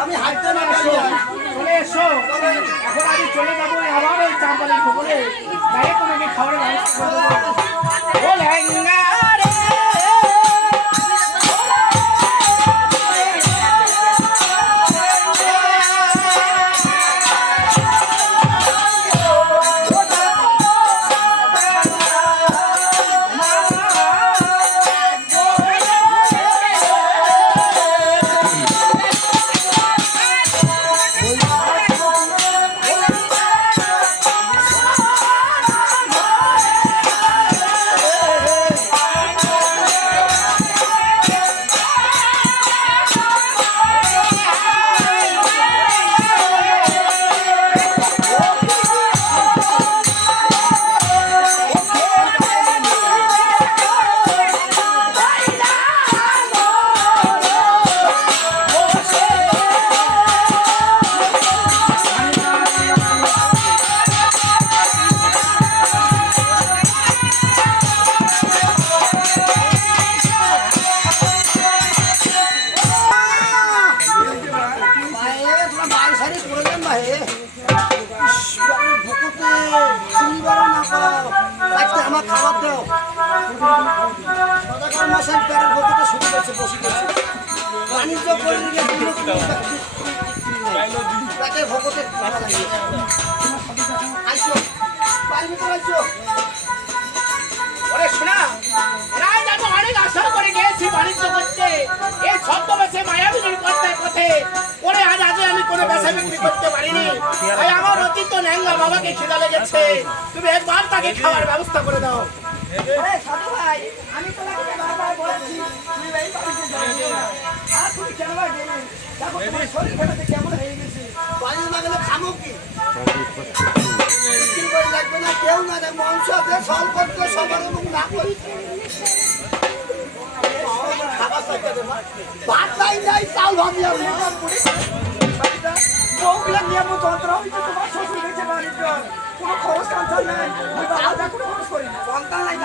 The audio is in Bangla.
আমি হাঁটতে না চলে এসো। এখন আমি চলে যাবো আবার ওই চাম্পালের খবরে ডাইরেক্ট তোমাকে খাবারের ব্যবস্থা করে দেবো। আমার খাবার দাও সদাগর মশাই পেটের ভেতরে শুরু করছে বসে গেছে বাণিজ্য করে পেটের ভেতরে ভালো লাগে আইসো বাড়ির ভিতরে আইসো। ওরে শোনা রাজ আমি অনেক আশা করে গেছি বাণিজ্য করতে এই ছদ্মবেশে মায়াবিনীর কথায় পথে ওরে আজ আমি কোনো বেচা বিক্রি করতে পারিনি। তাই আমার অতীত ন্যাংলা বাবাকে খিদা লেগেছে, তুমি একবার তাকে খাওয়ার ব্যবস্থা করে দাও। ভাই আমি তোমাকে বারবার বলেছি তুমি এই বাড়িতে যাও না, আর তুমি কেন গেলে দেখো তোমার শরীর ফেলাতে কেমন হয়ে গেছে। বাড়ি না গেলে খামো কি বিক্রি করে লাগবে না কেউ না মাংস আছে ফল করতে সবার মুখ না করি ভাত পাই নাই চাল ভাবিয়া বউগুলা নিয়ম যন্ত্র হয়েছে তোমার শ্বশুর গেছে বাড়ির কোনো খরচ কাঞ্চন নাই কোনো খরচ করি সন্তান নাই